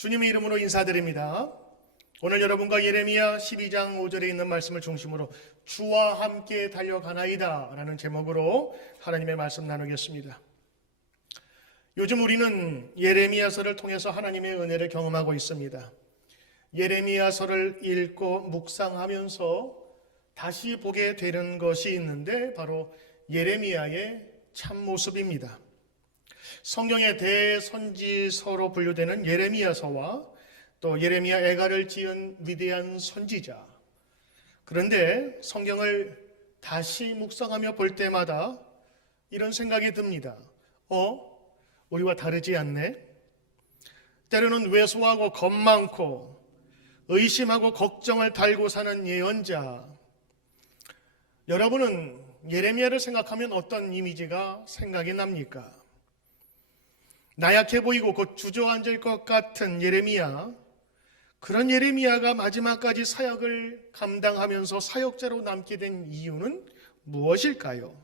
주님의 이름으로 인사드립니다. 오늘 여러분과 예레미야 12장 5절에 있는 말씀을 중심으로 주와 함께 달려가나이다 라는 제목으로 하나님의 말씀 나누겠습니다. 요즘 우리는 예레미야서를 통해서 하나님의 은혜를 경험하고 있습니다. 예레미야서를 읽고 묵상하면서 다시 보게 되는 것이 있는데 바로 예레미야의 참모습입니다. 성경의 대선지서로 분류되는 예레미야서와 또 예레미야 애가를 지은 위대한 선지자. 그런데 성경을 다시 묵상하며 볼 때마다 이런 생각이 듭니다. 우리와 다르지 않네? 때로는 왜소하고 겁 많고 의심하고 걱정을 달고 사는 예언자. 여러분은 예레미야를 생각하면 어떤 이미지가 생각이 납니까? 나약해 보이고 곧 주저앉을 것 같은 예레미야, 그런 예레미야가 마지막까지 사역을 감당하면서 사역자로 남게 된 이유는 무엇일까요?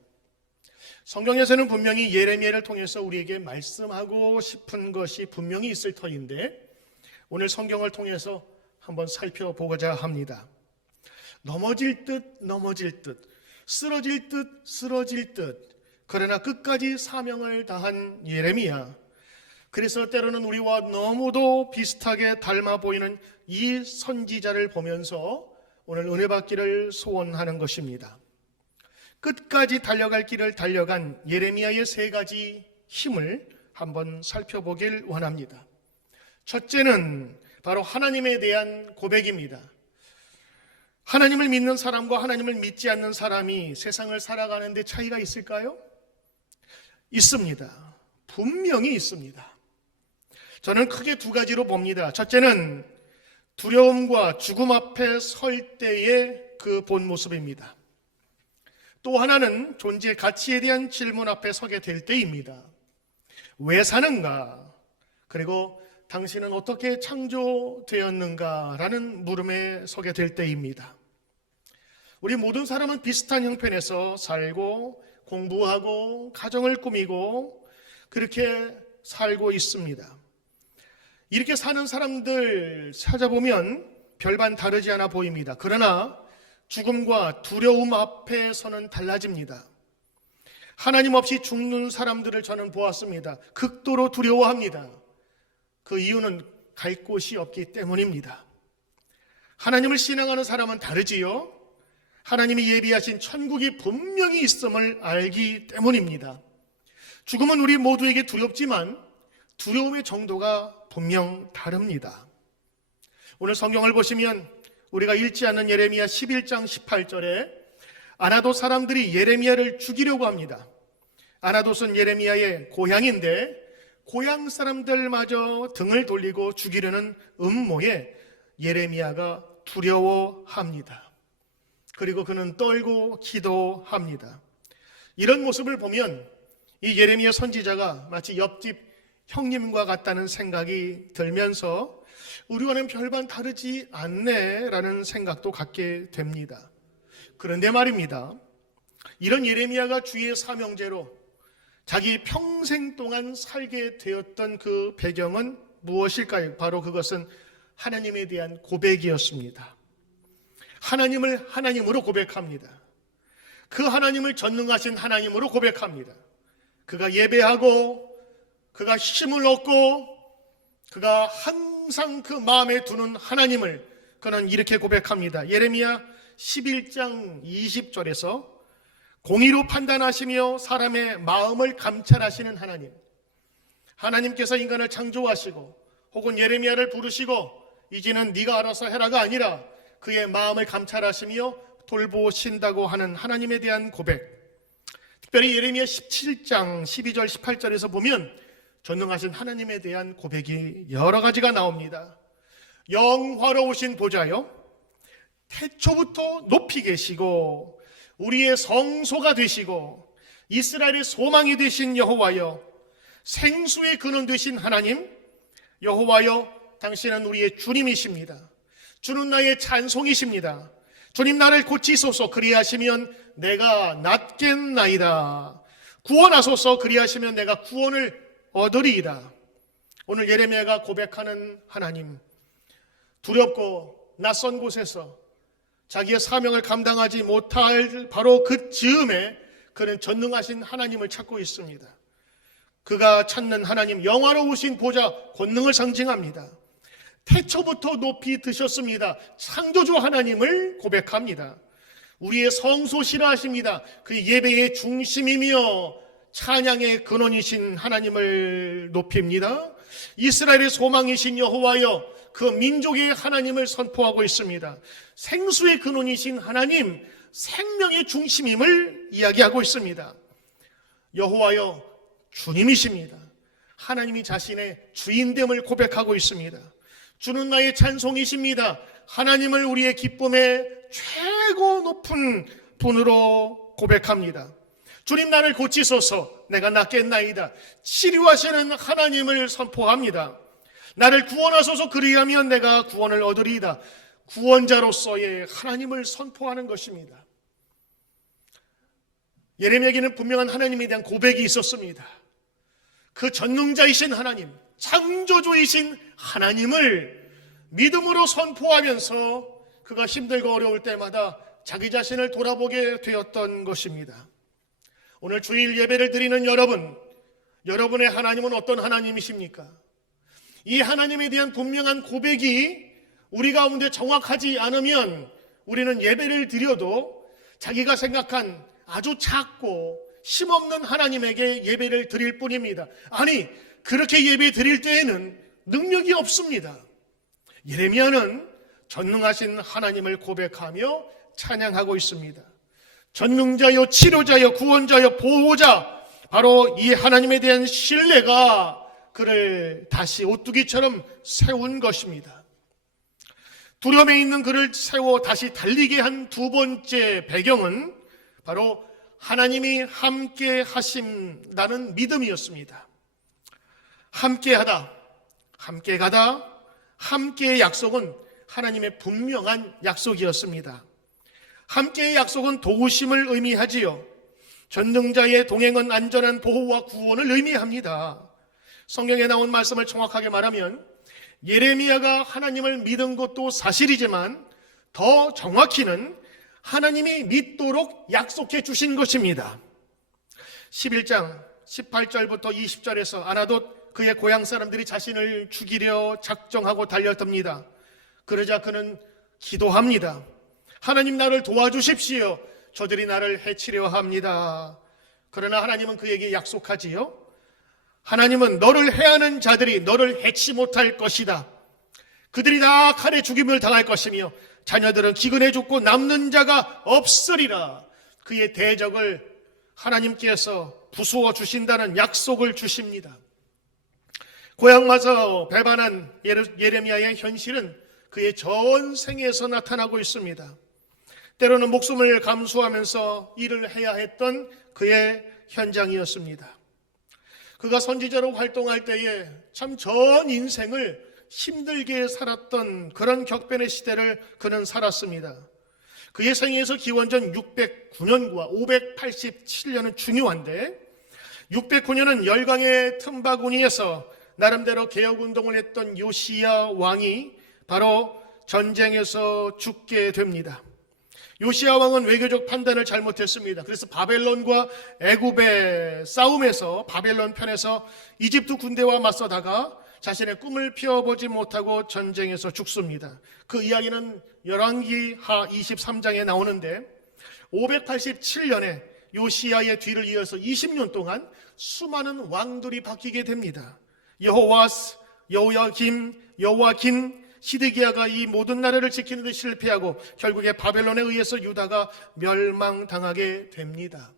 성경에서는 분명히 예레미야를 통해서 우리에게 말씀하고 싶은 것이 분명히 있을 터인데 오늘 성경을 통해서 한번 살펴보고자 합니다. 넘어질 듯 쓰러질 듯 그러나 끝까지 사명을 다한 예레미야. 그래서 때로는 우리와 너무도 비슷하게 닮아 보이는 이 선지자를 보면서 오늘 은혜 받기를 소원하는 것입니다. 끝까지 달려갈 길을 달려간 예레미야의 세 가지 힘을 한번 살펴보길 원합니다. 첫째는 바로 하나님에 대한 고백입니다. 하나님을 믿는 사람과 하나님을 믿지 않는 사람이 세상을 살아가는 데 차이가 있을까요? 있습니다. 분명히 있습니다. 저는 크게 두 가지로 봅니다. 첫째는 두려움과 죽음 앞에 설 때의 그 본 모습입니다. 또 하나는 존재 가치에 대한 질문 앞에 서게 될 때입니다. 왜 사는가? 그리고 당신은 어떻게 창조되었는가? 라는 물음에 서게 될 때입니다. 우리 모든 사람은 비슷한 형편에서 살고 공부하고 가정을 꾸미고 그렇게 살고 있습니다. 이렇게 사는 사람들 찾아보면 별반 다르지 않아 보입니다. 그러나 죽음과 두려움 앞에서는 달라집니다. 하나님 없이 죽는 사람들을 저는 보았습니다. 극도로 두려워합니다. 그 이유는 갈 곳이 없기 때문입니다. 하나님을 신앙하는 사람은 다르지요. 하나님이 예비하신 천국이 분명히 있음을 알기 때문입니다. 죽음은 우리 모두에게 두렵지만 두려움의 정도가 분명 다릅니다. 오늘 성경을 보시면 우리가 읽지 않는 예레미야 11장 18절에 아나돗 사람들이 예레미야를 죽이려고 합니다. 아나돗은 예레미야의 고향인데 고향 사람들마저 등을 돌리고 죽이려는 음모에 예레미야가 두려워합니다. 그리고 그는 떨고 기도합니다. 이런 모습을 보면 이 예레미야 선지자가 마치 옆집 형님과 같다는 생각이 들면서 우리와는 별반 다르지 않네라는 생각도 갖게 됩니다. 그런데 말입니다. 이런 예레미야가 주의 사명제로 자기 평생 동안 살게 되었던 그 배경은 무엇일까요? 바로 그것은 하나님에 대한 고백이었습니다. 하나님을 하나님으로 고백합니다. 그 하나님을 전능하신 하나님으로 고백합니다. 그가 예배하고 그가 힘을 얻고 그가 항상 그 마음에 두는 하나님을 그는 이렇게 고백합니다. 예레미야 11장 20절에서 공의로 판단하시며 사람의 마음을 감찰하시는 하나님, 하나님께서 인간을 창조하시고 혹은 예레미야를 부르시고 이제는 네가 알아서 해라가 아니라 그의 마음을 감찰하시며 돌보신다고 하는 하나님에 대한 고백. 특별히 예레미야 17장 12절 18절에서 보면 전능하신 하나님에 대한 고백이 여러 가지가 나옵니다. 영화로우신 보좌여, 태초부터 높이 계시고 우리의 성소가 되시고 이스라엘의 소망이 되신 여호와여, 생수의 근원 되신 하나님 여호와여, 당신은 우리의 주님이십니다. 주는 나의 찬송이십니다. 주님 나를 고치소서. 그리하시면 내가 낫겠나이다. 구원하소서. 그리하시면 내가 구원을 얻으리이다. 오늘 예레미야가 고백하는 하나님, 두렵고 낯선 곳에서 자기의 사명을 감당하지 못할 바로 그 즈음에 그는 전능하신 하나님을 찾고 있습니다. 그가 찾는 하나님, 영화로우신 보좌, 권능을 상징합니다. 태초부터 높이 드셨습니다. 창조주 하나님을 고백합니다. 우리의 성소시라 하십니다. 그 예배의 중심이며 찬양의 근원이신 하나님을 높입니다. 이스라엘의 소망이신 여호와여, 그 민족의 하나님을 선포하고 있습니다. 생수의 근원이신 하나님, 생명의 중심임을 이야기하고 있습니다. 여호와여, 주님이십니다. 하나님이 자신의 주인됨을 고백하고 있습니다. 주는 나의 찬송이십니다. 하나님을 우리의 기쁨의 최고 높은 분으로 고백합니다. 주님, 나를 고치소서. 내가 낫겠나이다. 치료하시는 하나님을 선포합니다. 나를 구원하소서. 그리하면 내가 구원을 얻으리이다. 구원자로서의 하나님을 선포하는 것입니다. 예레미야에게는 분명한 하나님에 대한 고백이 있었습니다. 그 전능자이신 하나님, 창조주이신 하나님을 믿음으로 선포하면서 그가 힘들고 어려울 때마다 자기 자신을 돌아보게 되었던 것입니다. 오늘 주일 예배를 드리는 여러분, 여러분의 하나님은 어떤 하나님이십니까? 이 하나님에 대한 분명한 고백이 우리 가운데 정확하지 않으면 우리는 예배를 드려도 자기가 생각한 아주 작고 힘없는 하나님에게 예배를 드릴 뿐입니다. 아니, 그렇게 예배 드릴 때에는 능력이 없습니다. 예레미야는 전능하신 하나님을 고백하며 찬양하고 있습니다. 전능자여, 치료자여, 구원자여, 보호자, 바로 이 하나님에 대한 신뢰가 그를 다시 오뚜기처럼 세운 것입니다. 두려움에 있는 그를 세워 다시 달리게 한 두 번째 배경은 바로 하나님이 함께 하신다는 믿음이었습니다. 함께 하다, 함께 가다, 함께의 약속은 하나님의 분명한 약속이었습니다. 함께의 약속은 도우심을 의미하지요. 전능자의 동행은 안전한 보호와 구원을 의미합니다. 성경에 나온 말씀을 정확하게 말하면 예레미야가 하나님을 믿은 것도 사실이지만 더 정확히는 하나님이 믿도록 약속해 주신 것입니다. 11장 18절부터 20절에서 아나돗 그의 고향 사람들이 자신을 죽이려 작정하고 달려듭니다. 그러자 그는 기도합니다. 하나님, 나를 도와주십시오. 저들이 나를 해치려 합니다. 그러나 하나님은 그에게 약속하지요. 하나님은 너를 해하는 자들이 너를 해치 못할 것이다. 그들이 다 칼에 죽임을 당할 것이며 자녀들은 기근에 죽고 남는 자가 없으리라. 그의 대적을 하나님께서 부수어 주신다는 약속을 주십니다. 고향마저 배반한 예레미야의 현실은 그의 전생에서 나타나고 있습니다. 때로는 목숨을 감수하면서 일을 해야 했던 그의 현장이었습니다. 그가 선지자로 활동할 때에 참 전 인생을 힘들게 살았던 그런 격변의 시대를 그는 살았습니다. 그의 생애에서 기원전 609년과 587년은 중요한데 609년은 열강의 틈바구니에서 나름대로 개혁운동을 했던 요시야 왕이 바로 전쟁에서 죽게 됩니다. 요시야 왕은 외교적 판단을 잘못했습니다. 그래서 바벨론과 애굽의 싸움에서 바벨론 편에서 이집트 군대와 맞서다가 자신의 꿈을 피워보지 못하고 전쟁에서 죽습니다. 그 이야기는 열왕기하 23장에 나오는데 587년에 요시야의 뒤를 이어서 20년 동안 수많은 왕들이 바뀌게 됩니다. 여호와스, 여호야김, 시드기야가 이 모든 나라를 지키는 데 실패하고 결국에 바벨론에 의해서 유다가 멸망당하게 됩니다.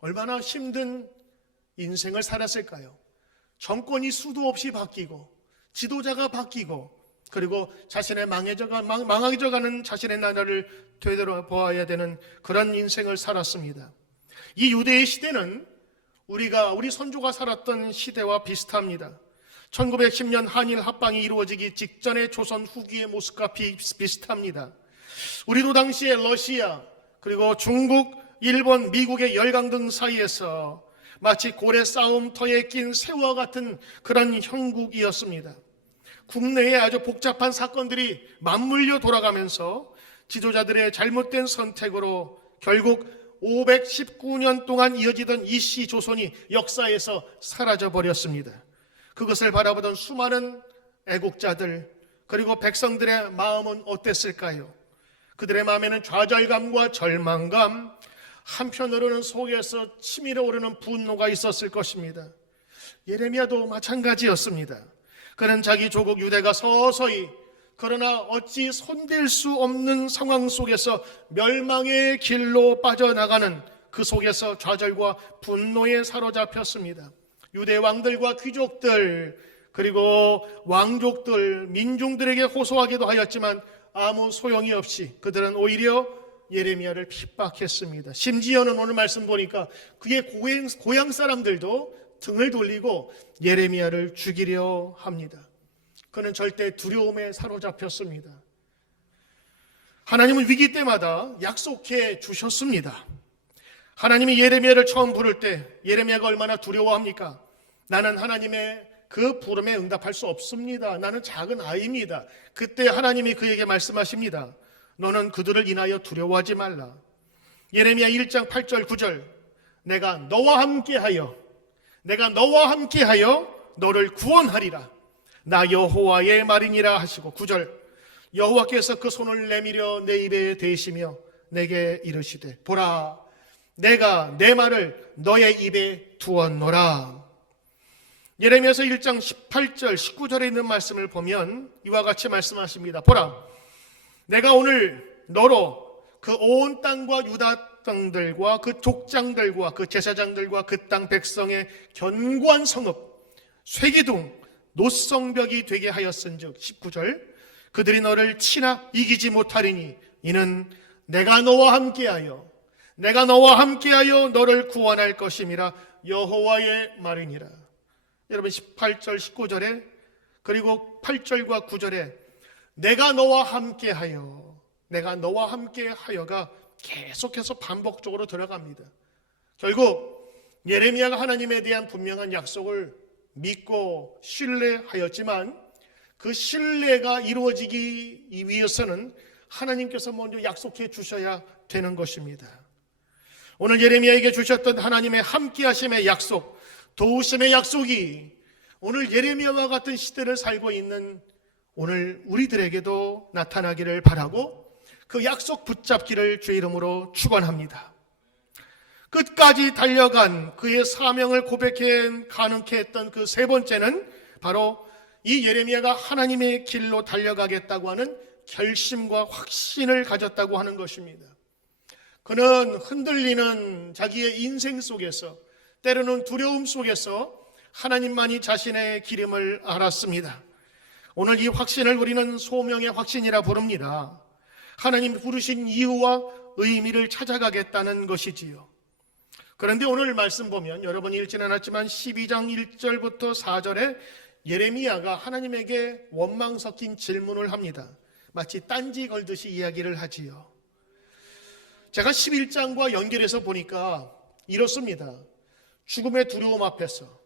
얼마나 힘든 인생을 살았을까요? 정권이 수도 없이 바뀌고 지도자가 바뀌고 그리고 자신의 망해져가는 자신의 나라를 되돌아보아야 되는 그런 인생을 살았습니다. 이 유대의 시대는 우리 선조가 살았던 시대와 비슷합니다. 1910년 한일 합방이 이루어지기 직전의 조선 후기의 모습과 비슷합니다. 우리도 당시에 러시아 그리고 중국, 일본, 미국의 열강 등 사이에서 마치 고래 싸움터에 낀 새우와 같은 그런 형국이었습니다. 국내에 아주 복잡한 사건들이 맞물려 돌아가면서 지도자들의 잘못된 선택으로 결국 519년 동안 이어지던 이씨 조선이 역사에서 사라져 버렸습니다. 그것을 바라보던 수많은 애국자들 그리고 백성들의 마음은 어땠을까요? 그들의 마음에는 좌절감과 절망감, 한편으로는 속에서 치밀어 오르는 분노가 있었을 것입니다. 예레미야도 마찬가지였습니다. 그는 자기 조국 유대가 서서히 그러나 어찌 손댈 수 없는 상황 속에서 멸망의 길로 빠져나가는 그 속에서 좌절과 분노에 사로잡혔습니다. 유대 왕들과 귀족들 그리고 왕족들, 민중들에게 호소하기도 하였지만 아무 소용이 없이 그들은 오히려 예레미야를 핍박했습니다. 심지어는 오늘 말씀 보니까 그의 고향 사람들도 등을 돌리고 예레미야를 죽이려 합니다. 그는 절대 두려움에 사로잡혔습니다. 하나님은 위기 때마다 약속해 주셨습니다. 하나님이 예레미야를 처음 부를 때 예레미야가 얼마나 두려워합니까? 나는 하나님의 그 부름에 응답할 수 없습니다. 나는 작은 아이입니다. 그때 하나님이 그에게 말씀하십니다. 너는 그들을 인하여 두려워하지 말라. 예레미야 1장 8절 9절 내가 너와 함께하여 너를 구원하리라. 나 여호와의 말이니라 하시고 9절 여호와께서 그 손을 내밀어 내 입에 대시며 내게 이르시되 보라 내가 내 말을 너의 입에 두었노라. 예레미야서 1장 18절 19절에 있는 말씀을 보면 이와 같이 말씀하십니다. 보라 내가 오늘 너로 그 온 땅과 유다 땅들과 그 족장들과 그 제사장들과 그 땅 백성의 견고한 성읍 쇠기둥 노성벽이 되게 하였은즉 19절 그들이 너를 치나 이기지 못하리니 이는 내가 너와 함께하여 너를 구원할 것임이라 여호와의 말이니라. 여러분 18절 19절에 그리고 8절과 9절에 내가 너와 함께하여가 계속해서 반복적으로 들어갑니다. 결국 예레미야가 하나님에 대한 분명한 약속을 믿고 신뢰하였지만 그 신뢰가 이루어지기 위해서는 하나님께서 먼저 약속해 주셔야 되는 것입니다. 오늘 예레미야에게 주셨던 하나님의 함께하심의 약속, 도우심의 약속이 오늘 예레미야와 같은 시대를 살고 있는 오늘 우리들에게도 나타나기를 바라고 그 약속 붙잡기를 주의 이름으로 축원합니다. 끝까지 달려간 그의 사명을 가능케 했던 그 세 번째는 바로 이 예레미야가 하나님의 길로 달려가겠다고 하는 결심과 확신을 가졌다고 하는 것입니다. 그는 흔들리는 자기의 인생 속에서 때로는 두려움 속에서 하나님만이 자신의 기름을 알았습니다. 오늘 이 확신을 우리는 소명의 확신이라 부릅니다. 하나님 부르신 이유와 의미를 찾아가겠다는 것이지요. 그런데 오늘 말씀 보면 여러분이 읽지는 않았지만 12장 1절부터 4절에 예레미야가 하나님에게 원망 섞인 질문을 합니다. 마치 딴지 걸듯이 이야기를 하지요. 제가 11장과 연결해서 보니까 이렇습니다. 죽음의 두려움 앞에서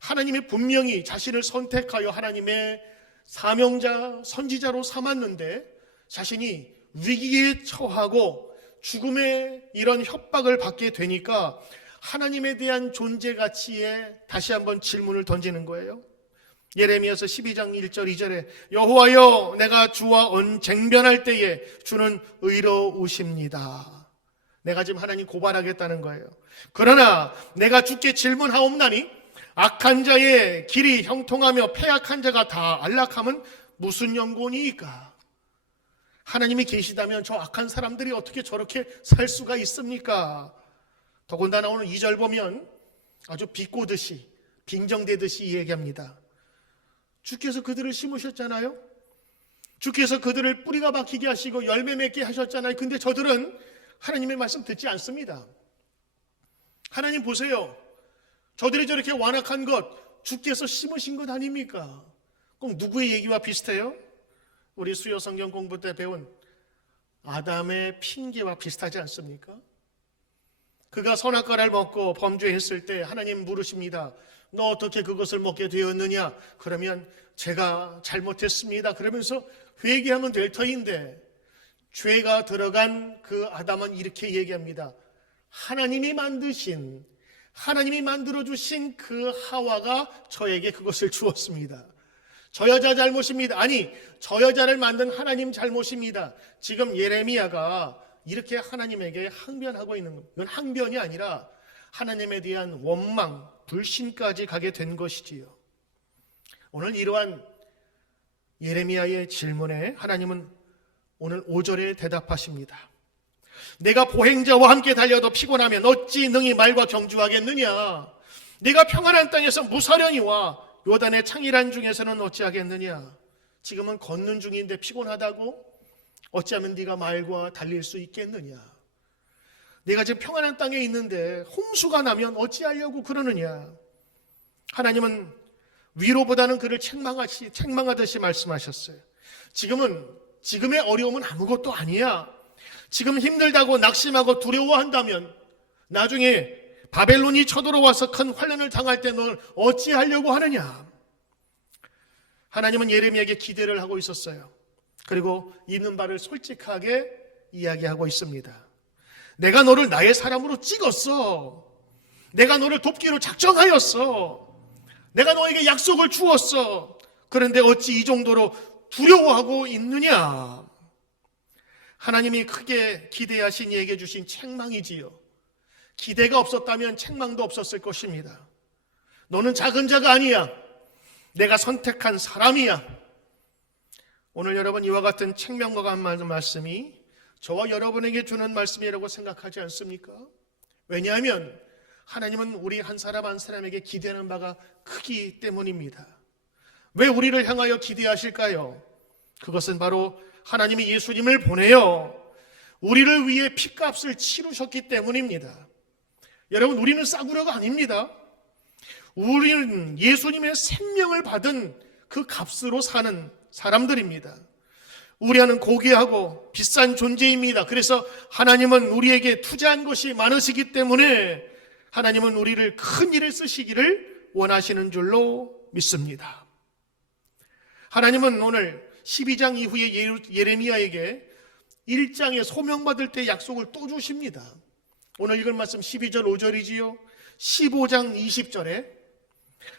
하나님이 분명히 자신을 선택하여 하나님의 사명자, 선지자로 삼았는데 자신이 위기에 처하고 죽음의 이런 협박을 받게 되니까 하나님에 대한 존재 가치에 다시 한번 질문을 던지는 거예요. 예레미야서 12장 1절 2절에 여호와여 내가 주와 쟁변할 때에 주는 의로우십니다. 내가 지금 하나님 고발하겠다는 거예요. 그러나 내가 주께 질문하옵나니 악한 자의 길이 형통하며 패악한 자가 다 안락함은 무슨 연고니이까? 하나님이 계시다면 저 악한 사람들이 어떻게 저렇게 살 수가 있습니까? 더군다나 오늘 2절 보면 아주 비꼬듯이 빙정대듯이 얘기합니다. 주께서 그들을 심으셨잖아요. 주께서 그들을 뿌리가 박히게 하시고 열매 맺게 하셨잖아요. 근데 저들은 하나님의 말씀 듣지 않습니다. 하나님 보세요. 저들이 저렇게 완악한 것 주께서 심으신 것 아닙니까? 꼭 누구의 얘기와 비슷해요? 우리 수요 성경 공부 때 배운 아담의 핑계와 비슷하지 않습니까? 그가 선악과를 먹고 범죄했을 때 하나님 물으십니다. 너 어떻게 그것을 먹게 되었느냐? 그러면 제가 잘못했습니다. 그러면서 회개하면 될 터인데 죄가 들어간 그 아담은 이렇게 얘기합니다. 하나님이 만들어주신 그 하와가 저에게 그것을 주었습니다. 저 여자 잘못입니다. 아니, 저 여자를 만든 하나님 잘못입니다. 지금 예레미야가 이렇게 하나님에게 항변하고 있는 것. 이건 항변이 아니라 하나님에 대한 원망, 불신까지 가게 된 것이지요. 오늘 이러한 예레미야의 질문에 하나님은 오늘 5절에 대답하십니다. 내가 보행자와 함께 달려도 피곤하면 어찌 능히 말과 경주하겠느냐? 내가 평안한 땅에서 무사련히 와 요단의 창이란 중에서는 어찌하겠느냐? 지금은 걷는 중인데 피곤하다고? 어찌하면 네가 말과 달릴 수 있겠느냐? 내가 지금 평안한 땅에 있는데 홍수가 나면 어찌하려고 그러느냐? 하나님은 위로보다는 그를 책망하듯이 말씀하셨어요. 지금의 어려움은 아무것도 아니야. 지금 힘들다고 낙심하고 두려워한다면 나중에 바벨론이 쳐들어와서 큰 환난을 당할 때 널 어찌하려고 하느냐? 하나님은 예레미야에게 기대를 하고 있었어요. 그리고 있는 바를 솔직하게 이야기하고 있습니다. 내가 너를 나의 사람으로 찍었어. 내가 너를 돕기로 작정하였어. 내가 너에게 약속을 주었어. 그런데 어찌 이 정도로 두려워하고 있느냐? 하나님이 크게 기대하신 이에게 주신 책망이지요. 기대가 없었다면 책망도 없었을 것입니다. 너는 작은 자가 아니야. 내가 선택한 사람이야. 오늘 여러분 이와 같은 책망과 같은 말씀이 저와 여러분에게 주는 말씀이라고 생각하지 않습니까? 왜냐하면 하나님은 우리 한 사람 한 사람에게 기대하는 바가 크기 때문입니다. 왜 우리를 향하여 기대하실까요? 그것은 바로 하나님이 예수님을 보내어 우리를 위해 핏값을 치르셨기 때문입니다. 여러분, 우리는 싸구려가 아닙니다. 우리는 예수님의 생명을 받은 그 값으로 사는 사람들입니다. 우리는 고귀하고 비싼 존재입니다. 그래서 하나님은 우리에게 투자한 것이 많으시기 때문에 하나님은 우리를 큰 일을 쓰시기를 원하시는 줄로 믿습니다. 하나님은 오늘 12장 이후에 예레미야에게 1장에 소명받을 때 약속을 또 주십니다. 오늘 읽을 말씀 12절 5절이지요. 15장 20절에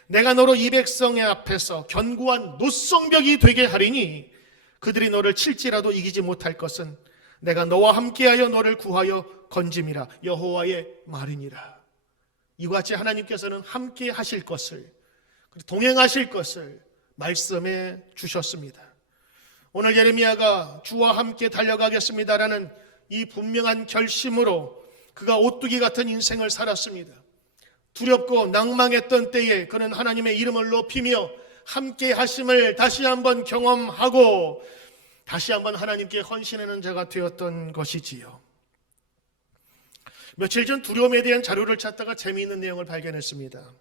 내가 너로 이 백성의 앞에서 견고한 노성벽이 되게 하리니 그들이 너를 칠지라도 이기지 못할 것은 내가 너와 함께하여 너를 구하여 건짐이라 여호와의 말이니라. 이와 같이 하나님께서는 함께 하실 것을, 동행하실 것을 말씀해 주셨습니다. 오늘 예레미야가 주와 함께 달려가겠습니다라는 이 분명한 결심으로 그가 오뚜기 같은 인생을 살았습니다. 두렵고 낭망했던 때에 그는 하나님의 이름을 높이며 함께 하심을 다시 한번 경험하고 다시 한번 하나님께 헌신하는 자가 되었던 것이지요. 며칠 전 두려움에 대한 자료를 찾다가 재미있는 내용을 발견했습니다.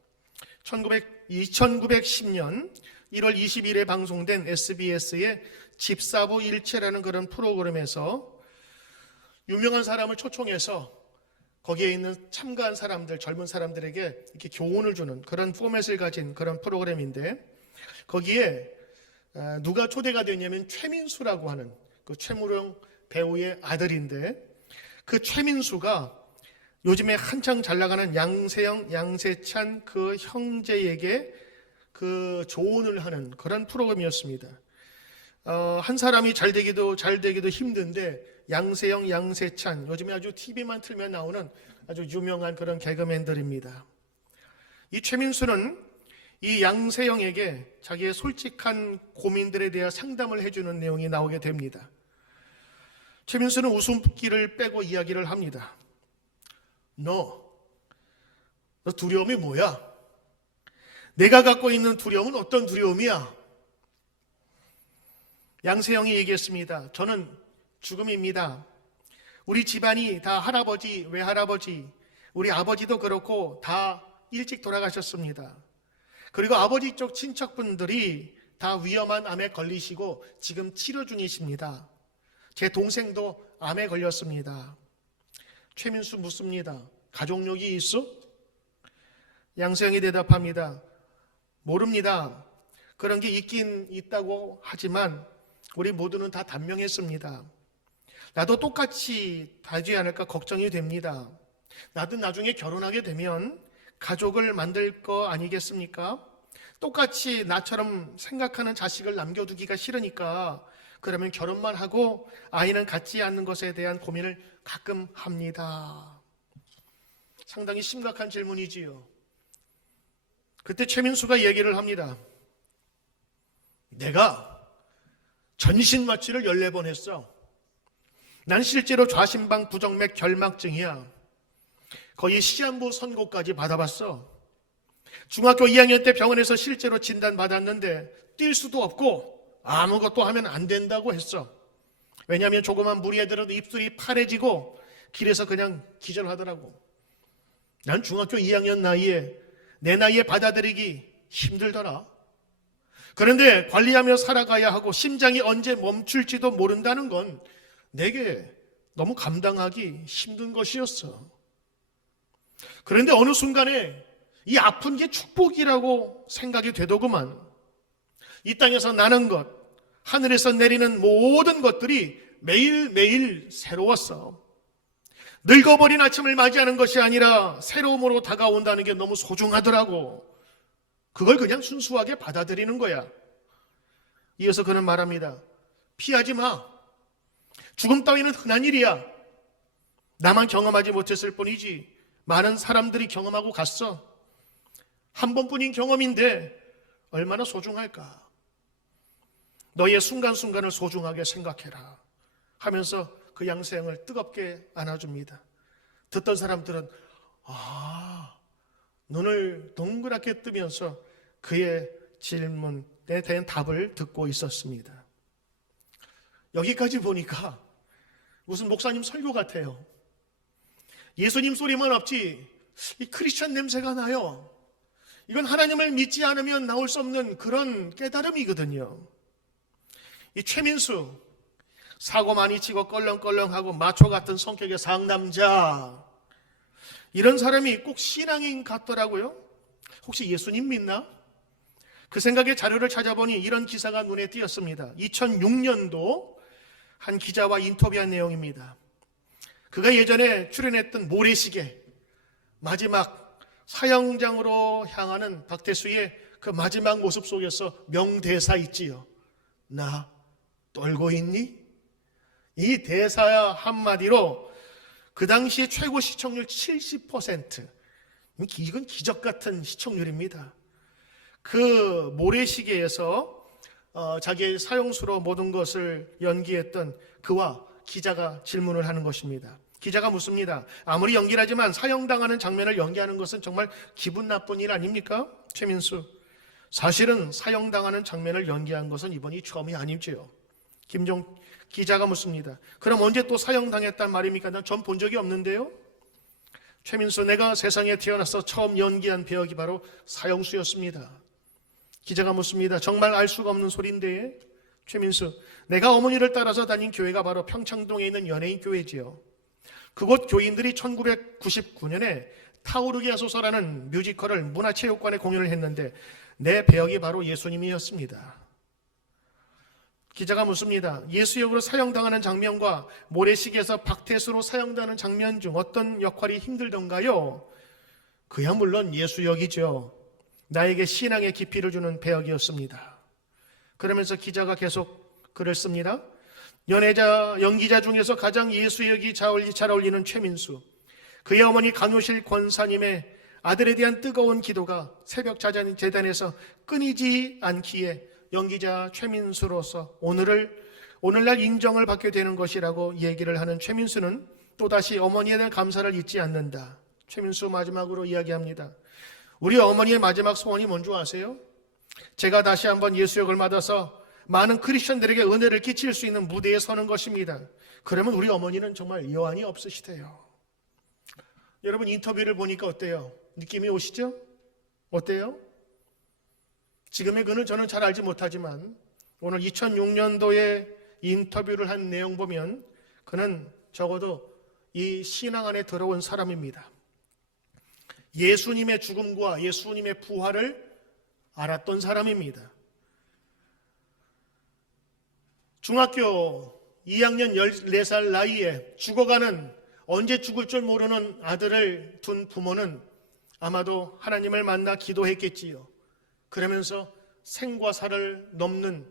1910년 1월 20일에 방송된 SBS의 집사부 일체라는 그런 프로그램에서 유명한 사람을 초청해서 거기에 있는 참가한 사람들, 젊은 사람들에게 이렇게 교훈을 주는 그런 포맷을 가진 그런 프로그램인데 거기에 누가 초대가 되냐면 최민수라고 하는 그 최무룡 배우의 아들인데 그 최민수가 요즘에 한창 잘 나가는 양세형, 양세찬 그 형제에게 그 조언을 하는 그런 프로그램이었습니다. 한 사람이 잘 되기도 힘든데 양세형, 양세찬 요즘에 아주 TV만 틀면 나오는 아주 유명한 그런 개그맨들입니다. 이 최민수는 이 양세형에게 자기의 솔직한 고민들에 대해 상담을 해주는 내용이 나오게 됩니다. 최민수는 웃음기를 빼고 이야기를 합니다. 너 두려움이 뭐야? 내가 갖고 있는 두려움은 어떤 두려움이야? 양세형이 얘기했습니다. 저는 죽음입니다. 우리 집안이 다 할아버지, 외할아버지, 우리 아버지도 그렇고 다 일찍 돌아가셨습니다. 그리고 아버지 쪽 친척분들이 다 위험한 암에 걸리시고 지금 치료 중이십니다. 제 동생도 암에 걸렸습니다. 최민수 묻습니다. 가족력이 있어? 양세형이 대답합니다. 모릅니다. 그런 게 있긴 있다고 하지만 우리 모두는 다 단명했습니다. 나도 똑같이 되지 않을까 걱정이 됩니다. 나도 나중에 결혼하게 되면 가족을 만들 거 아니겠습니까? 똑같이 나처럼 생각하는 자식을 남겨두기가 싫으니까 그러면 결혼만 하고 아이는 갖지 않는 것에 대한 고민을 가끔 합니다. 상당히 심각한 질문이지요. 그때 최민수가 얘기를 합니다. 내가 전신마취를 14번 했어. 난 실제로 좌심방 부정맥 결막증이야. 거의 시한부 선고까지 받아봤어. 중학교 2학년 때 병원에서 실제로 진단받았는데 뛸 수도 없고 아무것도 하면 안 된다고 했어. 왜냐하면 조그만 무리에 들어도 입술이 파래지고 길에서 그냥 기절하더라고. 난 중학교 2학년 나이에 내 나이에 받아들이기 힘들더라. 그런데 관리하며 살아가야 하고 심장이 언제 멈출지도 모른다는 건 내게 너무 감당하기 힘든 것이었어. 그런데 어느 순간에 이 아픈 게 축복이라고 생각이 되더구만. 이 땅에서 나는 것, 하늘에서 내리는 모든 것들이 매일매일 새로웠어. 늙어버린 아침을 맞이하는 것이 아니라 새로움으로 다가온다는 게 너무 소중하더라고. 그걸 그냥 순수하게 받아들이는 거야. 이어서 그는 말합니다. 피하지 마. 죽음 따위는 흔한 일이야. 나만 경험하지 못했을 뿐이지 많은 사람들이 경험하고 갔어. 한 번뿐인 경험인데 얼마나 소중할까. 너의 순간순간을 소중하게 생각해라 하면서 그 양세형을 뜨겁게 안아줍니다. 듣던 사람들은 눈을 동그랗게 뜨면서 그의 질문에 대한 답을 듣고 있었습니다. 여기까지 보니까 무슨 목사님 설교 같아요. 예수님 소리만 없지 이 크리스천 냄새가 나요. 이건 하나님을 믿지 않으면 나올 수 없는 그런 깨달음이거든요. 이 최민수, 사고 많이 치고 껄렁껄렁하고 마초 같은 성격의 상남자, 이런 사람이 꼭 신앙인 같더라고요. 혹시 예수님 믿나? 그 생각에 자료를 찾아보니 이런 기사가 눈에 띄었습니다. 2006년도 한 기자와 인터뷰한 내용입니다. 그가 예전에 출연했던 모래시계, 마지막 사형장으로 향하는 박태수의 그 마지막 모습 속에서 명대사 있지요. 나 떨고 있니? 이 대사 한마디로 그 당시에 최고 시청률 70%. 이건 기적 같은 시청률입니다. 그 모래시계에서 자기의 사형수로 모든 것을 연기했던 그와 기자가 질문을 하는 것입니다. 기자가 묻습니다. 아무리 연기를 하지만 사형당하는 장면을 연기하는 것은 정말 기분 나쁜 일 아닙니까? 최민수. 사실은 사형당하는 장면을 연기한 것은 이번이 처음이 아니지요. 기자가 묻습니다. 그럼 언제 또 사형당했단 말입니까? 난 전 본 적이 없는데요. 최민수, 내가 세상에 태어나서 처음 연기한 배역이 바로 사형수였습니다. 기자가 묻습니다. 정말 알 수가 없는 소리인데. 최민수, 내가 어머니를 따라서 다닌 교회가 바로 평창동에 있는 연예인 교회지요. 그곳 교인들이 1999년에 타오르게 하소서라는 뮤지컬을 문화체육관에 공연을 했는데 내 배역이 바로 예수님이었습니다. 기자가 묻습니다. 예수 역으로 사형당하는 장면과 모래시계에서 박태수로 사형당하는 장면 중 어떤 역할이 힘들던가요? 그야 물론 예수 역이죠. 나에게 신앙의 깊이를 주는 배역이었습니다. 그러면서 기자가 계속 글을 씁니다. 연기자 중에서 가장 예수 역이 잘 어울리는 최민수. 그의 어머니 강효실 권사님의 아들에 대한 뜨거운 기도가 새벽 재단에서 끊이지 않기에 연기자 최민수로서 오늘날 인정을 받게 되는 것이라고 얘기를 하는 최민수는 또다시 어머니에 대한 감사를 잊지 않는다. 최민수 마지막으로 이야기합니다. 우리 어머니의 마지막 소원이 뭔지 아세요? 제가 다시 한번 예수역을 맡아서 많은 크리스천들에게 은혜를 끼칠 수 있는 무대에 서는 것입니다. 그러면 우리 어머니는 정말 여한이 없으시대요. 여러분 인터뷰를 보니까 어때요? 느낌이 오시죠? 어때요? 지금의 그는 저는 잘 알지 못하지만 오늘 2006년도에 인터뷰를 한 내용 보면 그는 적어도 이 신앙 안에 들어온 사람입니다. 예수님의 죽음과 예수님의 부활을 알았던 사람입니다. 중학교 2학년 14살 나이에 죽어가는, 언제 죽을 줄 모르는 아들을 둔 부모는 아마도 하나님을 만나 기도했겠지요. 그러면서 생과 사를 넘는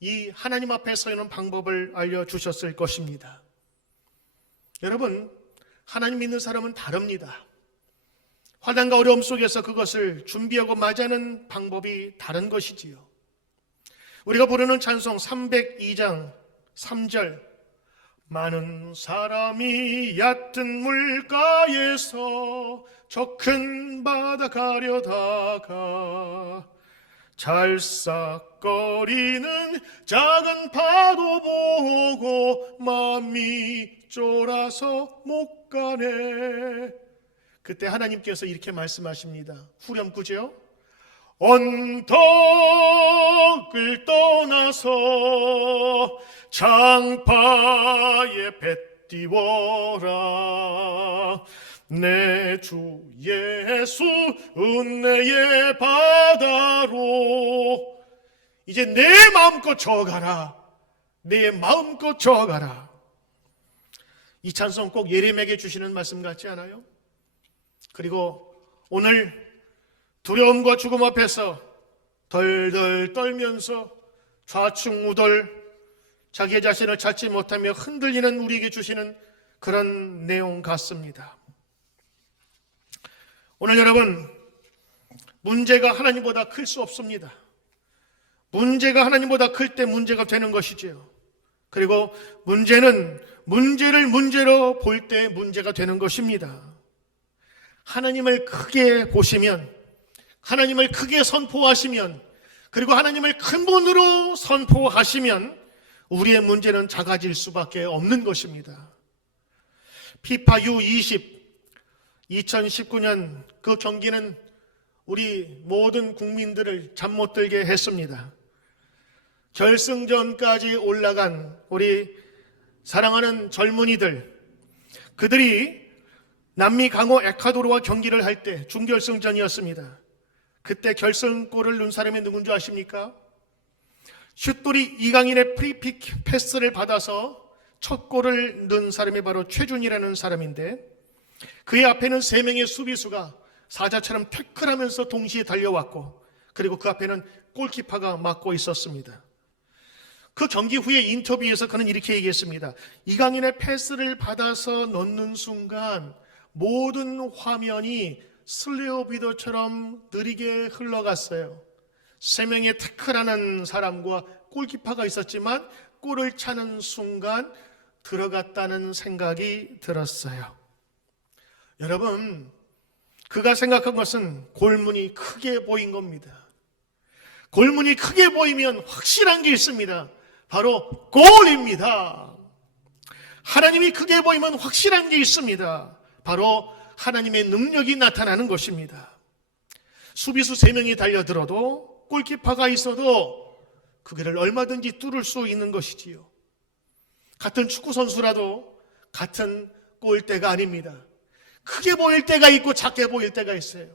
이 하나님 앞에 서 있는 방법을 알려주셨을 것입니다. 여러분, 하나님 믿는 사람은 다릅니다. 환난과 어려움 속에서 그것을 준비하고 맞이하는 방법이 다른 것이지요. 우리가 부르는 찬송 302장 3절, 많은 사람이 얕은 물가에서 저 큰 바다 가려다가 잘싹거리는 작은 파도 보고 마음이 쫄아서 못 가네. 그때 하나님께서 이렇게 말씀하십니다. 후렴구죠. 언덕을 떠나서 장파에 배 띄워라. 내 주 예수 은혜의 바다로 이제 내 마음껏 저어가라. 내 마음껏 저어가라. 이 찬송 꼭 예레미야에게 주시는 말씀 같지 않아요? 그리고 오늘 두려움과 죽음 앞에서 덜덜 떨면서 좌충우돌 자기 자신을 찾지 못하며 흔들리는 우리에게 주시는 그런 내용 같습니다. 오늘 여러분, 문제가 하나님보다 클 수 없습니다. 문제가 하나님보다 클 때 문제가 되는 것이지요. 그리고 문제는 문제를 문제로 볼 때 문제가 되는 것입니다. 하나님을 크게 보시면, 하나님을 크게 선포하시면, 그리고 하나님을 큰 분으로 선포하시면 우리의 문제는 작아질 수밖에 없는 것입니다. 피파 U20 2019년 그 경기는 우리 모든 국민들을 잠 못 들게 했습니다. 결승전까지 올라간 우리 사랑하는 젊은이들, 그들이 남미 강호 에콰도르와 경기를 할 때 준결승전이었습니다. 그때 결승골을 넣은 사람이 누군지 아십니까? 슛돌이 이강인의 프리킥 패스를 받아서 첫 골을 넣은 사람이 바로 최준이라는 사람인데, 그의 앞에는 3명의 수비수가 사자처럼 태클하면서 동시에 달려왔고, 그리고 그 앞에는 골키퍼가 막고 있었습니다. 그 경기 후에 인터뷰에서 그는 이렇게 얘기했습니다. 이강인의 패스를 받아서 넣는 순간 모든 화면이 슬로우 비디오처럼 느리게 흘러갔어요. 3명의 태클하는 사람과 골키퍼가 있었지만 골을 차는 순간 들어갔다는 생각이 들었어요. 여러분, 그가 생각한 것은 골문이 크게 보인 겁니다. 골문이 크게 보이면 확실한 게 있습니다. 바로 골입니다. 하나님이 크게 보이면 확실한 게 있습니다. 바로 하나님의 능력이 나타나는 것입니다. 수비수 3명이 달려들어도 골키퍼가 있어도 그 길을 얼마든지 뚫을 수 있는 것이지요. 같은 축구 선수라도 같은 골대가 아닙니다. 크게 보일 때가 있고 작게 보일 때가 있어요.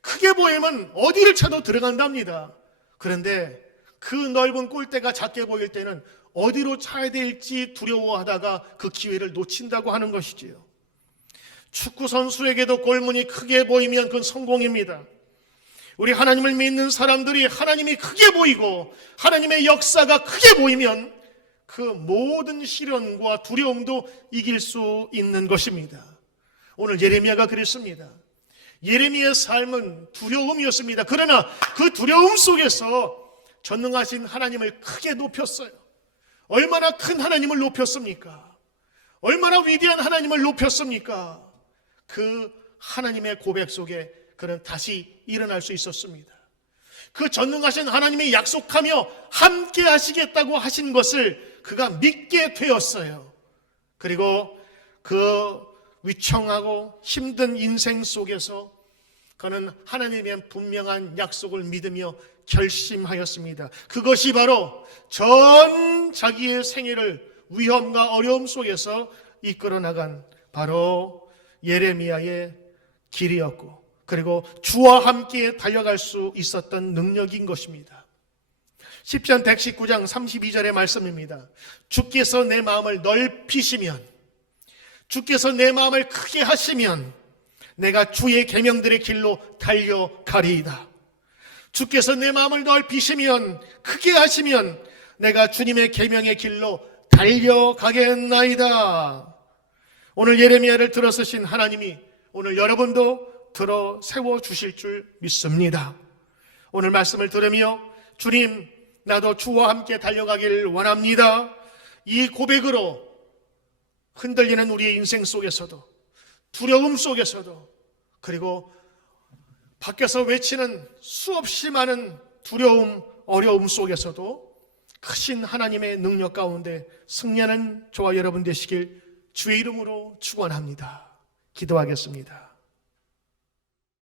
크게 보이면 어디를 차도 들어간답니다. 그런데 그 넓은 골대가 작게 보일 때는 어디로 차야 될지 두려워하다가 그 기회를 놓친다고 하는 것이지요. 축구 선수에게도 골문이 크게 보이면 그건 성공입니다. 우리 하나님을 믿는 사람들이 하나님이 크게 보이고 하나님의 역사가 크게 보이면 그 모든 시련과 두려움도 이길 수 있는 것입니다. 오늘 예레미야가 그랬습니다. 예레미야의 삶은 두려움이었습니다. 그러나 그 두려움 속에서 전능하신 하나님을 크게 높였어요. 얼마나 큰 하나님을 높였습니까? 얼마나 위대한 하나님을 높였습니까? 그 하나님의 고백 속에 그는 다시 일어날 수 있었습니다. 그 전능하신 하나님이 약속하며 함께 하시겠다고 하신 것을 그가 믿게 되었어요. 그리고 그 위청하고 힘든 인생 속에서 그는 하나님의 분명한 약속을 믿으며 결심하였습니다. 그것이 바로 전 자기의 생애를 위험과 어려움 속에서 이끌어 나간 바로 예레미야의 길이었고, 그리고 주와 함께 달려갈 수 있었던 능력인 것입니다. 시편 119장 32절의 말씀입니다. 주께서 내 마음을 넓히시면, 주께서 내 마음을 크게 하시면 내가 주의 계명들의 길로 달려가리이다. 주께서 내 마음을 넓히시면, 크게 하시면 내가 주님의 계명의 길로 달려가겠나이다. 오늘 예레미야를 들어 쓰신 하나님이 오늘 여러분도 들어 세워주실 줄 믿습니다. 오늘 말씀을 들으며 주님, 나도 주와 함께 달려가길 원합니다. 이 고백으로 흔들리는 우리의 인생 속에서도, 두려움 속에서도, 그리고 밖에서 외치는 수없이 많은 두려움, 어려움 속에서도 크신 하나님의 능력 가운데 승리하는 저와 여러분 되시길 주의 이름으로 축원합니다. 기도하겠습니다.